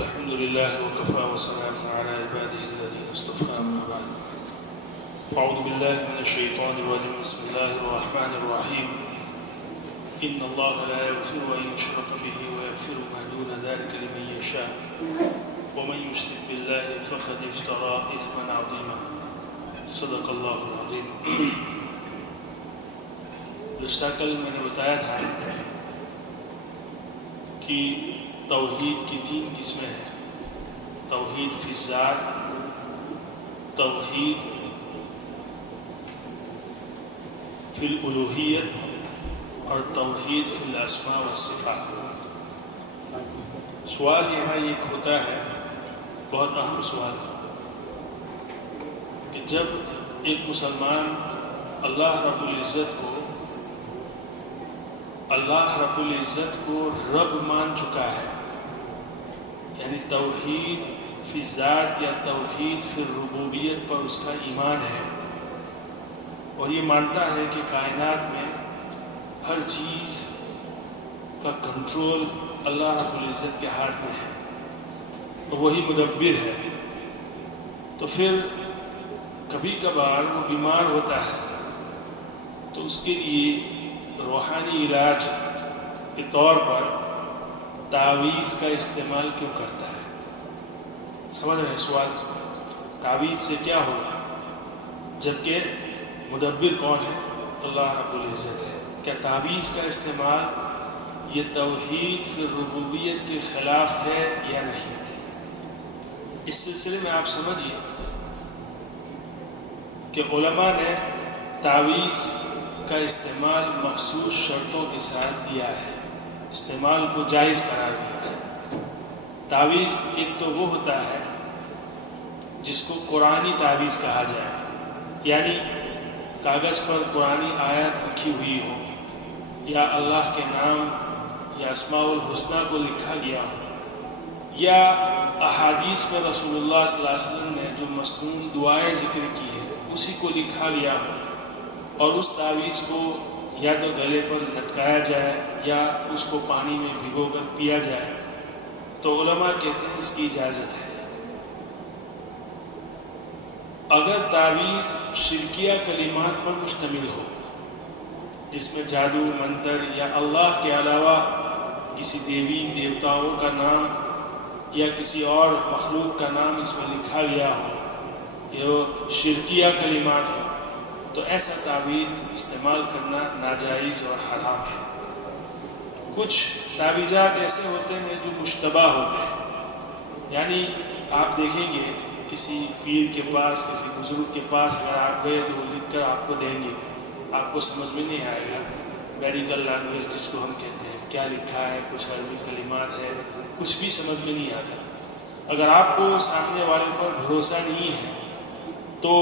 الحمد لله وكفى وسلام على عباده الذين اصطفى أما بعد أعوذ بالله من الشيطان الرجيم بسم الله الرحمن الرحيم إن الله لا يغفر أن يشرك به ويغفر ما دون ذلك لمن يشاء ومن يشرك بالله فقد افترى إثما عظيما صدق الله العظيم. گزشتہ کل میں نے بتایا تھا کہ توحید کی 3 قسمیں ہیں: توحید فی الذات، توحید فی الالوہیت اور توحید فی الاسماء والصفات. سوال یہاں ایک ہوتا ہے، بہت اہم سوال، کہ جب ایک مسلمان اللہ رب العزت کو رب مان چکا ہے، یعنی توحید فی الذات یا توحید فی الربوبیت پر اس کا ایمان ہے، اور یہ مانتا ہے کہ کائنات میں ہر چیز کا کنٹرول اللہ رب العزت کے ہاتھ میں ہے اور وہی مدبر ہے، تو پھر کبھی کبھار وہ بیمار ہوتا ہے تو اس کے لیے روحانی علاج کے طور پر تعویذ کا استعمال کیوں کرتا ہے؟ سمجھ رہے ہیں سوال؟ تعویذ سے کیا ہوگا جبکہ مدبر کون ہے؟ اللہ رب العزت ہے. کیا تعویذ کا استعمال یہ توحید فی الربوبیت کے خلاف ہے یا نہیں؟ اس سلسلے میں آپ سمجھیے کہ علماء نے تعویذ کا استعمال مخصوص شرطوں کے ساتھ دیا ہے، استعمال کو جائز قرار دیا ہے. تعویذ ایک تو وہ ہوتا ہے جس کو قرآنی تعویذ کہا جائے، یعنی کاغذ پر قرآنی آیت لکھی ہوئی ہو یا اللہ کے نام یا اسماء الحسنہ کو لکھا گیا ہو، یا احادیث میں رسول اللہ صلی اللہ علیہ وسلم نے جو مصنون دعائیں ذکر کی ہے اسی کو لکھا گیا ہو، اور اس تعویذ کو یا تو گلے پر لٹکایا جائے یا اس کو پانی میں بھگو کر پیا جائے، تو علماء کہتے ہیں اس کی اجازت ہے. اگر تعویذ شرکیہ کلمات پر مشتمل ہو، جس میں جادو، منتر یا اللہ کے علاوہ کسی دیوی دیوتاؤں کا نام یا کسی اور مخلوق کا نام اس میں لکھا گیا ہو، یہ شرکیہ کلمات ہو، تو ایسا تعویذ استعمال کرنا ناجائز اور حرام ہے. کچھ تعویذات ایسے ہوتے ہیں جو مشتبہ ہوتے ہیں، یعنی آپ دیکھیں گے کسی پیر کے پاس، کسی بزرگ کے پاس اگر آپ گئے تو وہ لکھ کر آپ کو دیں گے، آپ کو سمجھ میں نہیں آئے گا. میڈیکل لینگویج جس کو ہم کہتے ہیں، کیا لکھا ہے، کچھ عربی کلمات ہے، کچھ بھی سمجھ میں نہیں آتا. اگر آپ کو سامنے والے پر بھروسہ نہیں ہے تو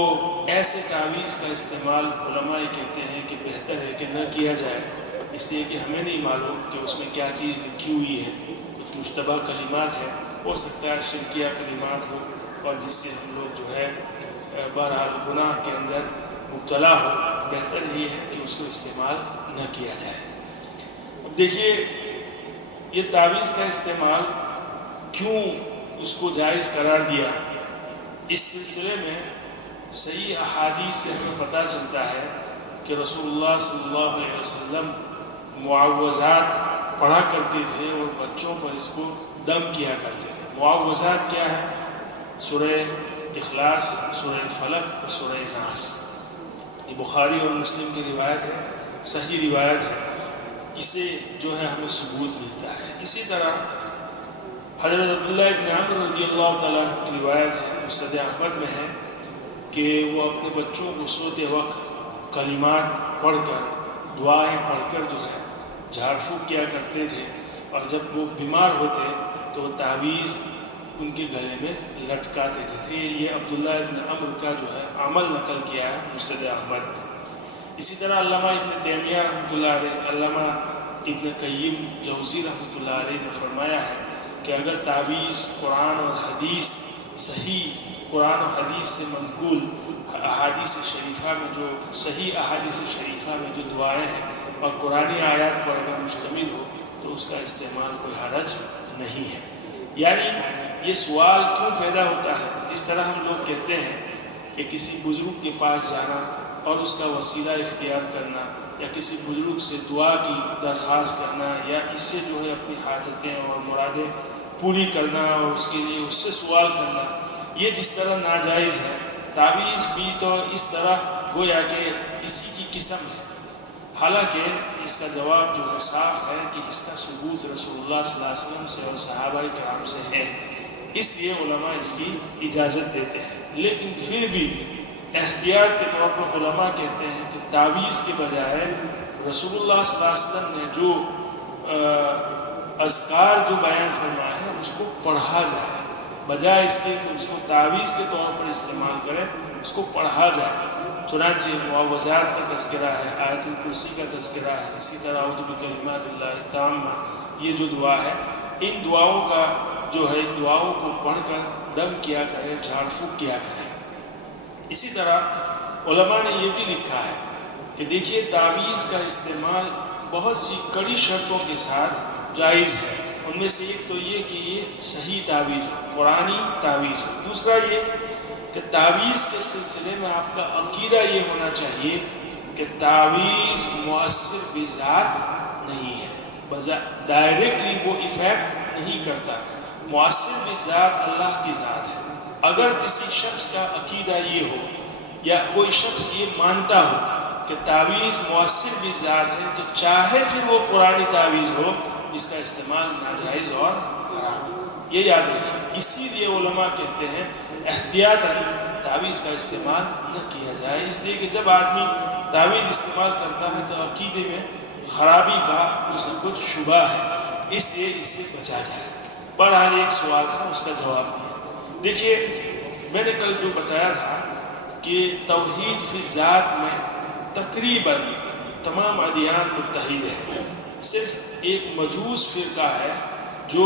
ایسے تعویذ کا استعمال علماء کہتے ہیں کہ بہتر ہے کہ نہ کیا جائے، اس لیے کہ ہمیں نہیں معلوم کہ اس میں کیا چیز لکھی ہوئی ہے. کچھ مشتبہ کلمات ہے، ہو سکتا ہے شرکیہ کلمات ہو، اور جس سے ہم لوگ جو ہے بہرحال گناہ کے اندر مبتلا ہو. بہتر یہ ہے کہ اس کو استعمال نہ کیا جائے. اب دیکھیے یہ تعویذ کا استعمال کیوں اس کو جائز قرار دیا؟ اس سلسلے میں صحیح احادیث سے ہمیں پتہ چلتا ہے کہ رسول اللہ صلی اللہ علیہ وسلم معوذات پڑھا کرتے تھے اور بچوں پر اس کو دم کیا کرتے تھے. معوذات کیا ہے؟ سورہ اخلاص، سورہ فلق اور سورہ ناس. یہ بخاری اور مسلم کی روایت ہے، صحیح روایت ہے، اسے جو ہے ہمیں ثبوت ملتا ہے. اسی طرح حضرت عبداللہ ابن عمر رضی اللہ تعالیٰ عنہ کی روایت ہے، مسند احمد میں ہے، کہ وہ اپنے بچوں کو سوتے وقت کلمات پڑھ کر، دعائیں پڑھ کر جو ہے جھاڑ پھونک کیا کرتے تھے، اور جب وہ بیمار ہوتے تو تعویذ ان کے گلے میں لٹکاتے تھے. یہ عبداللہ ابن عمر کا جو ہے عمل نقل کیا ہے مسند احمد نے. اسی طرح علامہ ابن تیمیہ رحمۃ اللہ علیہ، علامہ ابن قیم جوزی رحمۃ اللہ علیہ نے فرمایا ہے کہ اگر تعویذ قرآن اور حدیث، صحیح قرآن و حدیث سے منقول احادیث شریفہ میں جو صحیح احادیث شریفہ میں جو دعائیں ہیں اور قرآنی آیات پر اگر مشتمل ہو تو اس کا استعمال کوئی حرج نہیں ہے. یعنی یہ سوال کیوں پیدا ہوتا ہے؟ جس طرح ہم لوگ کہتے ہیں کہ کسی بزرگ کے پاس جانا اور اس کا وسیلہ اختیار کرنا، یا کسی بزرگ سے دعا کی درخواست کرنا، یا اس سے جو ہے اپنی حاجتیں اور مرادیں پوری کرنا اور اس کے لیے اس سے سوال کرنا، یہ جس طرح ناجائز ہے، تعویذ بھی تو اس طرح گویا کہ اسی کی قسم ہے۔ حالانکہ اس کا جواب جو ہے صاف ہے کہ اس کا ثبوت رسول اللہ صلی اللہ علیہ وسلم سے اور صحابہ کرام سے ہے، اس لیے علماء اس کی اجازت دیتے ہیں۔ لیکن پھر بھی احتیاط کے طور پر علماء کہتے ہیں کہ تعویذ کے بجائے رسول اللہ صلی اللہ علیہ وسلم نے جو اذکار جو بیان فرمائے ہیں اس کو پڑھا جائے، بجائے اس کے کہ اس کو تعویذ کے طور پر استعمال کرے، اس کو پڑھا جائے۔ چنانچہ معوذات کا تذکرہ ہے، آیت الکرسی کا تذکرہ ہے، اسی طرح اعوذ بکلمات اللہ التامہ، یہ جو دعا ہے، ان دعاؤں کا جو ہے ان دعاؤں کو پڑھ کر دم کیا کرے، جھاڑ پھونک کیا کرے۔ اسی طرح علماء نے یہ بھی لکھا ہے کہ دیکھیے تعویذ کا استعمال بہت سی کڑی شرطوں کے ساتھ جائز ہے۔ ان میں سے ایک تو یہ کہ یہ صحیح تعویذ ہو، قرآنی تعویذ ہو۔ دوسرا یہ کہ تعویذ کے سلسلے میں آپ کا عقیدہ یہ ہونا چاہیے کہ تعویذ مؤثر بذات نہیں ہے، ڈائریکٹلی وہ ایفیکٹ نہیں کرتا، مؤثر بذات اللہ کی ذات ہے۔ اگر کسی شخص کا عقیدہ یہ ہو یا کوئی شخص یہ مانتا ہو کہ تعویذ مؤثر بذات ہے، تو چاہے پھر وہ قرآنی تعویذ ہو، اس کا استعمال ناجائز اور حرام ہے۔ یہ یاد رکھیں۔ اسی لیے علماء کہتے ہیں احتیاطاً تعویذ کا استعمال نہ کیا جائے، اس لیے کہ جب آدمی تعویذ استعمال کرتا ہے تو عقیدے میں خرابی کا کچھ نہ کچھ شبہ ہے، اس لیے اس سے بچا جائے۔ بہرحال ایک سوال تھا، اس کا جواب دیا۔ دیکھیے میں نے کل جو بتایا تھا کہ توحید فی ذات میں تقریباً تمام ادیان متحد ہیں، صرف ایک مجوس فرقہ ہے جو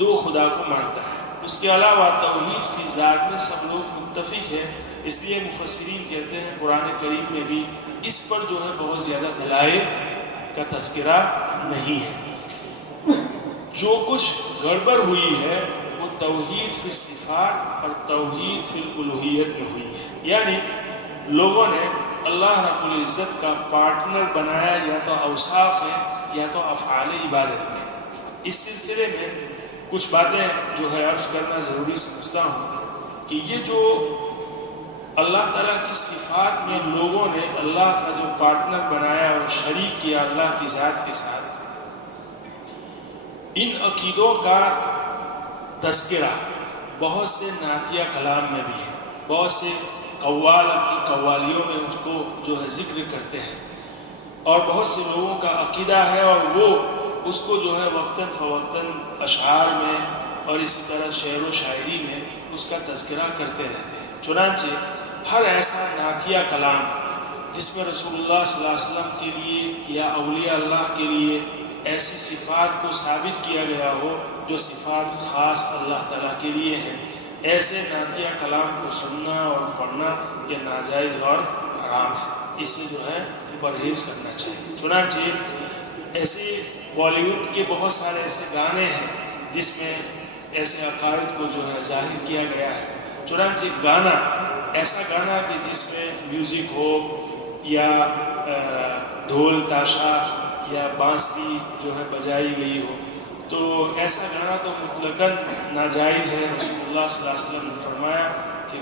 دو خدا کو مانتا ہے۔ اس کے علاوہ توحید فی ذات میں سب لوگ متفق ہیں، اس لیے مفسرین کہتے ہیں قرآن کریم میں بھی اس پر جو ہے بہت زیادہ دلائل کا تذکرہ نہیں ہے۔ جو کچھ گڑبڑ ہوئی ہے وہ توحید فی الصفات اور توحید فی الالوہیت میں ہوئی ہے، یعنی لوگوں نے اللہ رب العزت کا پارٹنر بنایا، یا تو اوصاف میں یا تو افعال عبادت میں۔ اس سلسلے میں کچھ باتیں جو ہے عرض کرنا ضروری سمجھتا ہوں کہ یہ جو اللہ تعالیٰ کی صفات میں لوگوں نے اللہ کا جو پارٹنر بنایا اور شریک کیا اللہ کی ذات کے ساتھ، ان عقیدوں کا تذکرہ بہت سے نعتیہ کلام میں بھی ہے، بہت سے قوال اپنی قوالیوں میں اس کو جو ہے ذکر کرتے ہیں، اور بہت سے لوگوں کا عقیدہ ہے اور وہ اس کو جو ہے وقتاً فوقتاً اشعار میں اور اسی طرح شعر و شاعری میں اس کا تذکرہ کرتے رہتے ہیں۔ چنانچہ ہر ایسا نعتیہ کلام جس میں رسول اللہ صلی اللہ علیہ وسلم کے لیے یا اولیاء اللہ کے لیے ایسی صفات کو ثابت کیا گیا ہو جو صفات خاص اللہ تعالیٰ کے لیے ہیں، ایسے نعتیہ کلام کو سننا اور پڑھنا یہ ناجائز اور حرام ہے، اس سے جو ہے پرہیز کرنا چاہیے۔ چنانچہ ایسے بالی ووڈ کے بہت سارے ایسے گانے ہیں جس میں ایسے عقائد کو جو ہے ظاہر کیا گیا ہے۔ چنانچہ گانا ایسا گانا کہ جس میں میوزک ہو یا ڈھول تاشا یا بانسری جو ہے بجائی گئی ہو، تو ایسا گانا تو مطلقاً ناجائز ہے۔ رسول اللہ صلی اللہ علیہ وسلم نے فرمایا کہ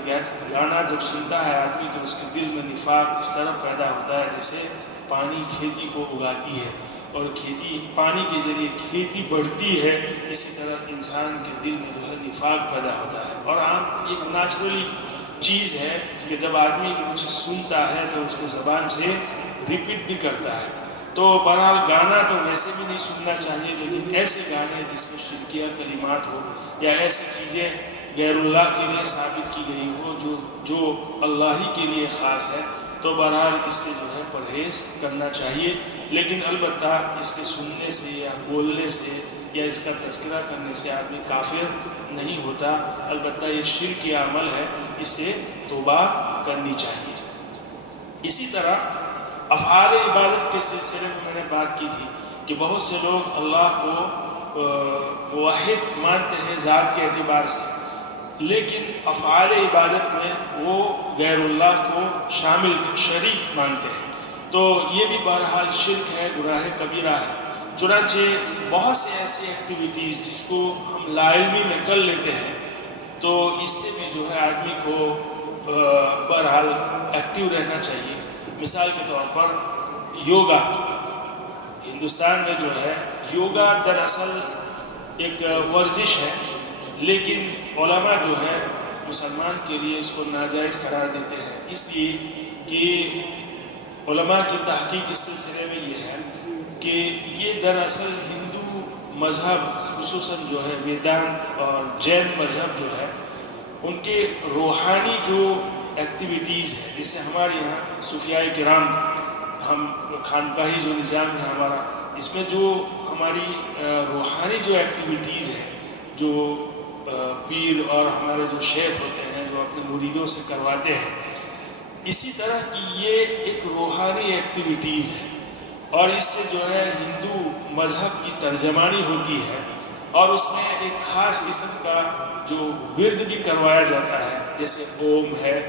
گانا جب سنتا ہے آدمی تو اس کے دل میں نفاق اس طرح پیدا ہوتا ہے جیسے پانی کھیتی کو اگاتی ہے اور کھیتی پانی کے ذریعے کھیتی بڑھتی ہے، اسی طرح انسان کے دل میں جو ہے نفاق پیدا ہوتا ہے۔ اور عام ایک نیچرلی چیز ہے کہ جب آدمی کچھ سنتا ہے تو اس کو زبان سے ریپیٹ بھی کرتا ہے۔ تو بہرحال گانا تو ویسے بھی نہیں سننا چاہیے، لیکن ایسے گانے جس میں شرکیہ کلمات ہو یا ایسی چیزیں غیر اللہ کے لیے ثابت کی گئی ہو جو اللہ ہی کے لیے خاص ہے، تو بہرحال اس سے جو ہے پرہیز کرنا چاہیے۔ لیکن البتہ اس کے سننے سے یا بولنے سے یا اس کا تذکرہ کرنے سے آدمی کافر نہیں ہوتا، البتہ یہ شرک عمل ہے، اس سے توبہ کرنی چاہیے۔ اسی طرح افعال عبادت کے سلسلے میں میں نے بات کی تھی کہ بہت سے لوگ اللہ کو واحد مانتے ہیں ذات کے اعتبار سے، لیکن افعال عبادت میں وہ غیر اللہ کو شامل شریک مانتے ہیں، تو یہ بھی بہرحال شرک ہے، گناہ کبیرہ ہے۔ چنانچہ بہت سے ایسی ایکٹیویٹیز جس کو ہم لا علمی میں کر لیتے ہیں، تو اس سے بھی جو ہے آدمی کو بہرحال ایکٹیو رہنا چاہیے۔ مثال کے طور پر یوگا، ہندوستان میں جو ہے یوگا دراصل ایک ورزش ہے، لیکن علماء جو ہے مسلمان کے لیے اس کو ناجائز قرار دیتے ہیں، اس لیے کہ علماء کی تحقیق اس سلسلے میں یہ ہے کہ یہ دراصل ہندو مذہب، خصوصاً جو ہے ویدانت اور جین مذہب جو ہے، ان کے روحانی جو ایکٹیویٹیز ہیں، جیسے ہمارے یہاں صوفیاء کرام، ہم خانقاہی جو نظام ہے ہمارا، اس میں جو ہماری روحانی جو ایکٹیویٹیز ہیں، جو پیر اور ہمارے جو شیخ ہوتے ہیں جو اپنے مریدوں سے کرواتے ہیں، اسی طرح کی یہ ایک روحانی ایکٹیویٹیز ہے، اور اس سے جو ہے ہندو مذہب کی ترجمانی ہوتی ہے، اور اس میں ایک خاص قسم کا جو ورد بھی کروایا جاتا ہے، جیسے اوم ہے،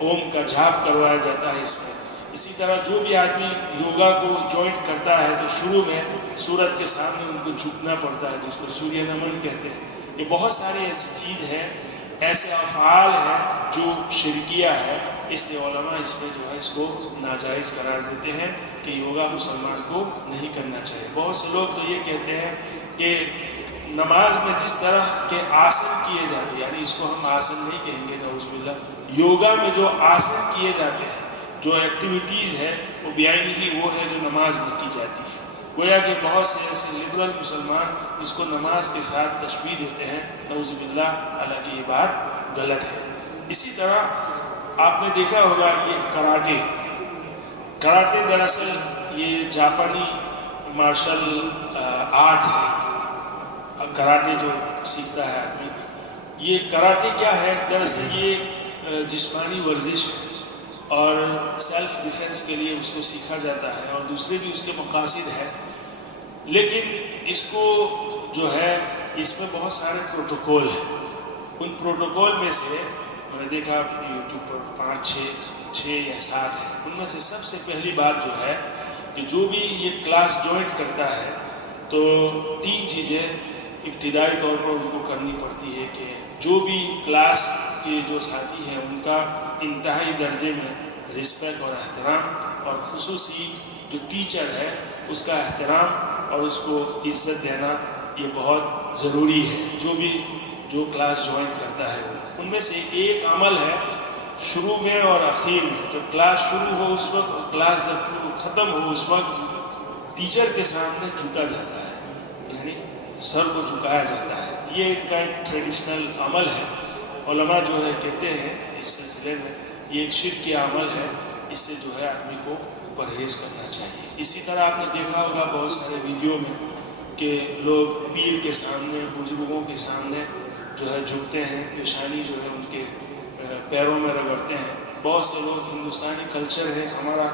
اوم کا جھاپ کروایا جاتا ہے اس میں۔ اسی طرح جو بھی آدمی یوگا کو جوائنٹ کرتا ہے تو شروع میں سورج کے سامنے ان کو جھکنا پڑتا ہے، جس کو سوریہ نمن کہتے ہیں۔ یہ بہت ساری ایسی چیز ہے، ایسے افعال ہیں جو شرکیہ ہے، اس لیے علماء اس میں جو ہے اس کو ناجائز قرار دیتے ہیں کہ یوگا مسلمان کو نہیں کرنا چاہیے۔ بہت سے لوگ تو یہ کہتے ہیں کہ نماز میں جس طرح کے آسن کیے جاتے ہیں، یعنی اس کو ہم آسن نہیں کہیں گے نعوذ باللہ، یوگا میں جو آسن کیے جاتے ہیں، جو ایکٹیویٹیز ہے، وہ بیان ہی وہ ہے جو نماز میں کی جاتی ہے۔ گویا کہ بہت سے ایسے لبرل مسلمان اس کو نماز کے ساتھ تشبیہ دیتے ہیں، نعوذ باللہ، حالانکہ یہ بات غلط ہے۔ اسی طرح آپ نے دیکھا ہوگا یہ کراٹے دراصل یہ جاپانی مارشل آرٹ ہے، کراٹے جو سیکھتا ہے آدمی، یہ کراٹے کیا ہے؟ دراصل یہ جسمانی ورزش ہے، اور سیلف ڈیفنس کے لیے اس کو سیکھا جاتا ہے، اور دوسرے بھی اس کے مقاصد ہیں، لیکن اس کو جو ہے اس میں بہت سارے پروٹوکول ہیں۔ ان پروٹوکول میں سے میں نے دیکھا یوٹیوب پر 5 6 یا 7 ہیں، ان میں سے سب سے پہلی بات جو ہے کہ جو بھی یہ کلاس جوائنٹ کرتا ہے تو 3 چیزیں ابتدائی طور پر ان کو کرنی پڑتی ہے کہ جو بھی کلاس کے جو ساتھی ہیں ان کا انتہائی درجے میں رسپیکٹ اور احترام، اور خصوصی جو ٹیچر ہے اس کا احترام اور اس کو عزت دینا یہ بہت ضروری ہے، جو کلاس جوائن کرتا ہے۔ ان میں سے ایک عمل ہے شروع میں اور اخیر میں، جب کلاس شروع ہو اس وقت اور کلاس جب ختم ہو اس وقت ٹیچر کے سامنے جھکا جاتا ہے، یعنی سر کو جھکایا جاتا ہے۔ یہ ایک ٹریڈیشنل عمل ہے، علماء جو ہے کہتے ہیں اس سلسلے میں یہ ایک شرک کا عمل ہے، اس سے جو ہے آدمی کو پرہیز کرنا چاہیے۔ اسی طرح آپ نے دیکھا ہوگا بہت سارے ویڈیو میں کہ لوگ پیر کے سامنے، بزرگوں کے سامنے جو ہے جھکتے ہیں، پیشانی جو ہے ان کے پیروں میں رگڑتے ہیں۔ بہت سے لوگ، ہندوستانی کلچر ہے ہمارا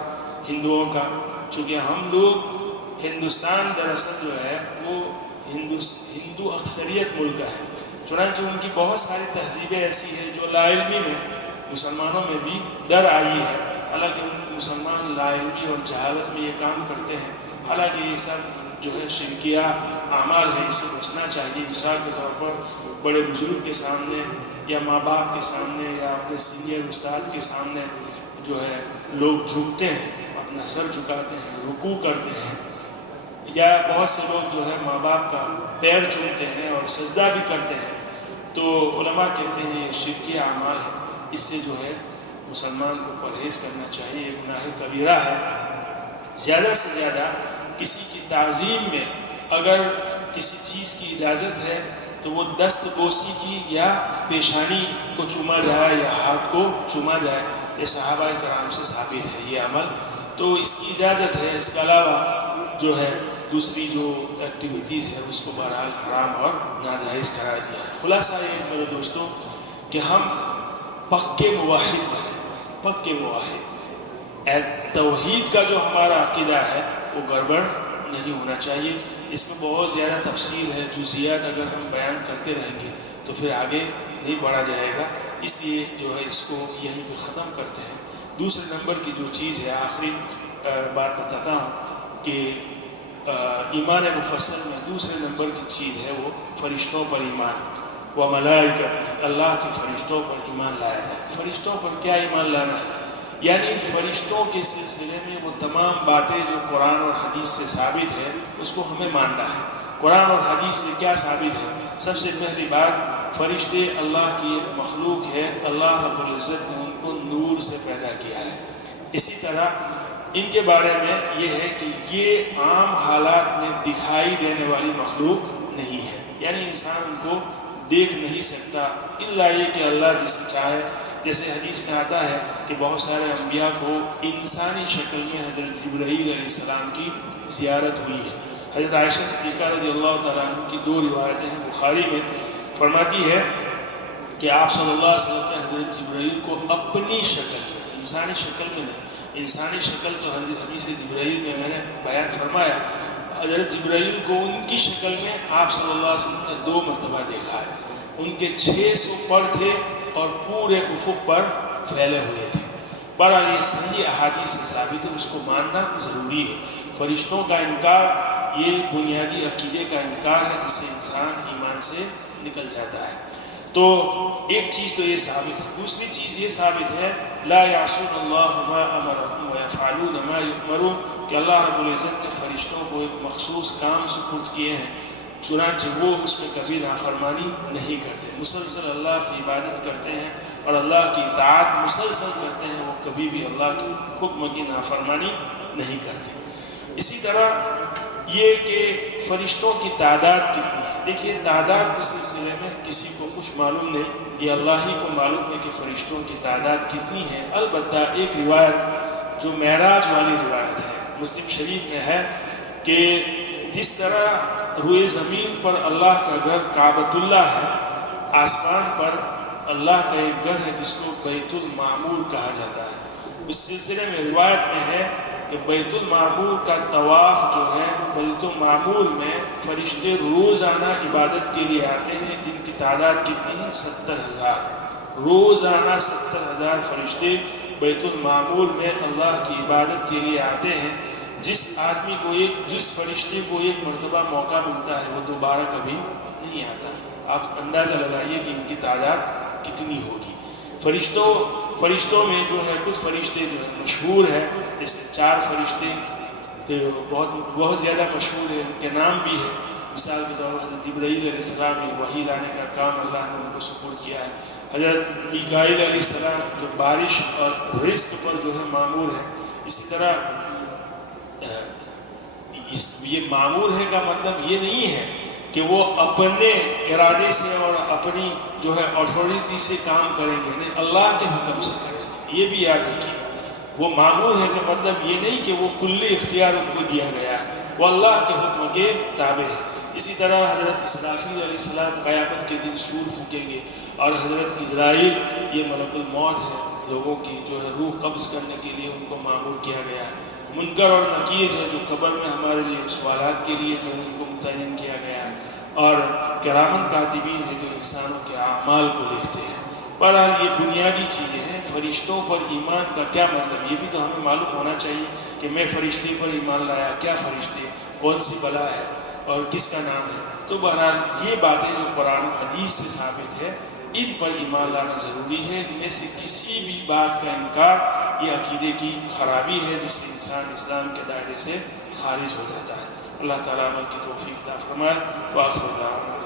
ہندوؤں کا، چونکہ ہم لوگ ہندوستان دراصل جو ہے وہ ہندو اکثریت ملک ہے، چنانچہ ان کی بہت ساری تہذیبیں ایسی ہیں جو لا علمی میں مسلمانوں میں بھی در آئی ہے، حالانکہ مسلمان لا علمی اور جہالت میں یہ کام کرتے ہیں، حالانکہ یہ سب جو ہے شرکیہ اعمال ہے، اس سے بچنا چاہیے۔ مثال کے طور پر بڑے بزرگ کے سامنے یا ماں باپ کے سامنے یا اپنے سینئر استاد کے سامنے جو ہے لوگ جھکتے ہیں، اپنا سر جھکاتے ہیں، رکوع کرتے ہیں، یا بہت سے لوگ جو ہے ماں باپ کا پیر چومتے ہیں اور سجدہ بھی کرتے ہیں، تو علماء کہتے ہیں یہ شرکی اعمال ہے، اس سے جو ہے مسلمان کو پرہیز کرنا چاہیے، یہ گناہ کبیرہ ہے۔ زیادہ سے زیادہ کسی کی تعظیم میں اگر کسی چیز کی اجازت ہے تو وہ دست بوسی کی یا پیشانی کو چوما جائے یا ہاتھ کو چوما جائے، یہ صحابہ کرام سے ثابت ہے یہ عمل، تو اس کی اجازت ہے۔ اس کے علاوہ جو ہے دوسری جو ایکٹیویٹیز ہے اس کو بہرحال حرام اور ناجائز قرار دیا ہے۔ خلاصہ یہ ہے میرے دوستوں کہ ہم پکے موحد بنیں، پکے موحد۔ توحید کا جو ہمارا عقیدہ ہے وہ گڑبڑ نہیں ہونا چاہیے، اس میں بہت زیادہ تفصیل ہے، جزئیات اگر ہم بیان کرتے رہیں گے تو پھر آگے نہیں بڑھا جائے گا، اس لیے جو ہے اس کو یہیں پہ ختم کرتے ہیں۔ دوسرے نمبر کی جو چیز ہے، آخری بات بتاتا ہوں کہ ایمان مفصل میں دوسرے نمبر کی چیز ہے وہ فرشتوں پر ایمان، و ملائکتہ، اللہ کے فرشتوں پر ایمان لایا جائے۔ فرشتوں پر کیا ایمان لانا ہے؟ یعنی فرشتوں کے سلسلے میں وہ تمام باتیں جو قرآن اور حدیث سے ثابت ہے اس کو ہمیں ماننا ہے۔ قرآن اور حدیث سے کیا ثابت ہے؟ سب سے پہلی بات، فرشتے اللہ کی ایک مخلوق ہے، اللہ رب العزت نے ان کو نور سے پیدا کیا ہے۔ اسی طرح ان کے بارے میں یہ ہے کہ یہ عام حالات میں دکھائی دینے والی مخلوق نہیں ہے، یعنی انسان ان کو دیکھ نہیں سکتا الا یہ کہ اللہ جسے چاہے۔ جیسے حدیث میں آتا ہے کہ بہت سارے انبیاء کو انسانی شکل میں حضرت جبرائیل علیہ السلام کی زیارت ہوئی ہے۔ حضرت عائشہ صدیقہ رضی اللہ تعالیٰ عنہ کی 2 روایتیں ہیں بخاری میں، فرماتی ہے کہ آپ صلی اللہ علیہ وسلم نے حضرت جبرائیل کو اپنی شکل میں، انسانی شکل میں نہیں، انسانی شکل تو حدیث جبرائیل میں نے بیان فرمایا، حضرت جبرائیل کو ان کی شکل میں آپ صلی اللہ علیہ وسلم نے 2 مرتبہ دیکھا ہے۔ ان کے 600 پر تھے اور پورے افق پر پھیلے ہوئے تھے۔ بہرحال یہ صحیح احادیث سے ثابت ہے، اس کو ماننا ضروری ہے۔ فرشتوں کا انکار یہ بنیادی عقیدے کا انکار ہے جس سے انسان ایمان سے نکل جاتا ہے۔ تو ایک چیز تو یہ ثابت ہے۔ دوسری چیز یہ ثابت ہے، لا یعصون اللہ ما امرهم ویفعلون ما یؤمرون، کہ اللہ رب العزت نے فرشتوں کو ایک مخصوص کام سپرد کیے ہیں، چنانچہ وہ اس میں کبھی نافرمانی نہیں کرتے، مسلسل اللہ کی عبادت کرتے ہیں اور اللہ کی اطاعت مسلسل کرتے ہیں، وہ کبھی بھی اللہ کے حکم کی نافرمانی نہیں کرتے۔ اسی طرح یہ کہ فرشتوں کی تعداد کتنی ہے، دیکھیے تعداد کے سلسلے میں کسی کو کچھ معلوم نہیں، یہ اللہ ہی کو معلوم ہے کہ فرشتوں کی تعداد کتنی ہے۔ البتہ ایک روایت جو معراج والی روایت ہے، مسلم شریف میں ہے کہ جس طرح روئے زمین پر اللہ کا گھر کعبۃ اللہ ہے، آسمان پر اللہ کا ایک گھر ہے جس کو بیت المعمور کہا جاتا ہے۔ اس سلسلے میں روایت میں ہے کہ بیت المعمور کا طواف جو ہے، بیت المعمور میں فرشتے روزانہ عبادت کے لیے آتے ہیں، جن کی تعداد کتنی ہے؟ 70,000۔ روزانہ 70,000 فرشتے بیت المعمور میں اللہ کی عبادت کے لیے آتے ہیں۔ جس آدمی کو جس فرشتے کو ایک مرتبہ موقع ملتا ہے وہ دوبارہ کبھی نہیں آتا۔ آپ اندازہ لگائیے کہ ان کی تعداد کتنی ہوگی۔ فرشتوں میں جو ہے کچھ فرشتے جو ہے مشہور ہے، جیسے 4 فرشتے تو بہت زیادہ مشہور ہے، ان کے نام بھی ہے۔ مثال کے طور پر حضرت جبرائیل علیہ السلام نے وحی لانے کا کام اللہ نے ان کو سپرد کیا ہے۔ حضرت میکائیل علیہ السلام جو بارش اور رزق پر جو ہے مامور ہے۔ اسی طرح یہ معمور ہے کا مطلب یہ نہیں ہے کہ وہ اپنے ارادے سے اور اپنی جو ہے اتھارٹی سے کام کریں گے، نہیں، اللہ کے حکم سے کریں گے، یہ بھی یاد رکھیے گا۔ وہ معمور ہے کا مطلب یہ نہیں کہ وہ کلی اختیار ان کو دیا گیا ہے، وہ اللہ کے حکم کے تابع ہے۔ اسی طرح حضرت اسرافیل علیہ السلام قیامت کے دن سور پھونکیں گے، اور حضرت اسرائیل یہ ملک الموت ہے، لوگوں کی جو ہے روح قبض کرنے کے لیے ان کو معمور کیا گیا ہے۔ منکر اور نکیر ہے جو قبر میں ہمارے لیے سوالات کے لیے جو ہے ان کو متعین کیا گیا ہے، اور کرامن کاتبین ہے جو انسانوں کے اعمال کو لکھتے ہیں۔ بہرحال یہ بنیادی چیزیں ہیں۔ فرشتوں پر ایمان کا کیا مطلب، یہ بھی تو ہمیں معلوم ہونا چاہیے کہ میں فرشتے پر ایمان لایا، کیا فرشتے، کون سی بلا ہے اور کس کا نام ہے۔ تو بہرحال یہ باتیں جو قرآن و حدیث سے ثابت ہے، ان پر ایمان لانا ضروری ہے۔ ان میں سے کسی بھی بات کا انکار یہ عقیدے کی خرابی ہے جس سے انسان اسلام کے دائرے سے خارج ہو جاتا ہے۔ اللہ تعالیٰ عمل کی توفیق عطا فرمائے۔ وآخر دعوانا